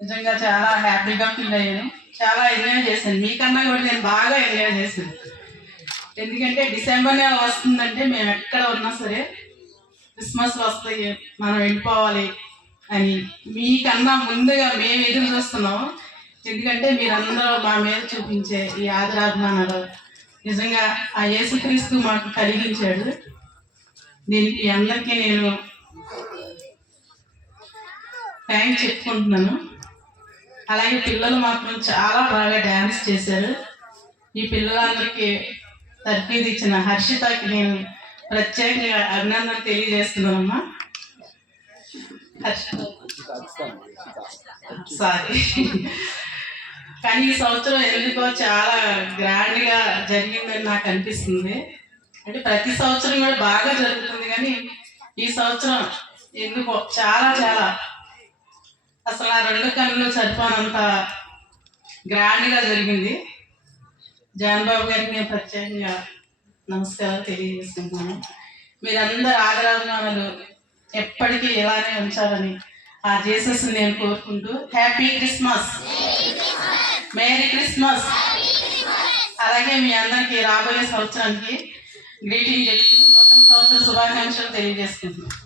నిజంగా చాలా హ్యాపీగా ఫీల్ అయ్యాను, చాలా ఎంజాయ్ చేశాను. మీకన్నా కూడా నేను బాగా ఎంజాయ్ చేశాను. ఎందుకంటే డిసెంబర్ నెల వస్తుందంటే మేము ఎక్కడ ఉన్నా సరే క్రిస్మస్ వస్తాయి, మనం వెళ్ళిపోవాలి అని మీకన్నా ముందుగా మేము ఎదురు చూస్తున్నాము. ఎందుకంటే మీరందరూ మా మీద చూపించే ఈ ఆదరాభిమానాలు నిజంగా ఆ యేసుక్రీస్తు మాకు కలిగించాడు. దీనికి అందరికీ నేను థ్యాంక్స్ చెప్పుకుంటున్నాను. అలాగే పిల్లలు మాత్రం చాలా బాగా డ్యాన్స్ చేశారు. ఈ పిల్లలందరికీ తర్ఫీదు ఇచ్చిన హర్షితకి నేను ప్రత్యేకంగా అభినందన తెలియజేస్తున్నానమ్మా. సారీ, కానీ ఈ సంవత్సరం ఎందుకో చాలా గ్రాండ్గా జరిగిందని నాకు అనిపిస్తుంది. అంటే ప్రతి సంవత్సరం కూడా బాగా జరుగుతుంది, కానీ ఈ సంవత్సరం ఎందుకో చాలా చాలా అసలు ఆ రెండు కన్నులు సరిపోనంత గ్రాండ్గా జరిగింది. జాన్ బాబు గారికి నేను ప్రత్యేకంగా నమస్కారాలు తెలియజేస్తున్నాను. మీరందరూ ఆదరాభిమానాలు ఎప్పటికీ ఇలానే ఉంచాలని ఆ జీసస్ నేను కోరుకుంటూ హ్యాపీ క్రిస్మస్, మేరీ క్రిస్మస్. అలాగే మీ అందరికీ రాబోయే సంవత్సరానికి గ్రీటింగ్ చెప్తూ నూతన సంవత్సర శుభాకాంక్షలు తెలియజేసుకుంటున్నాను.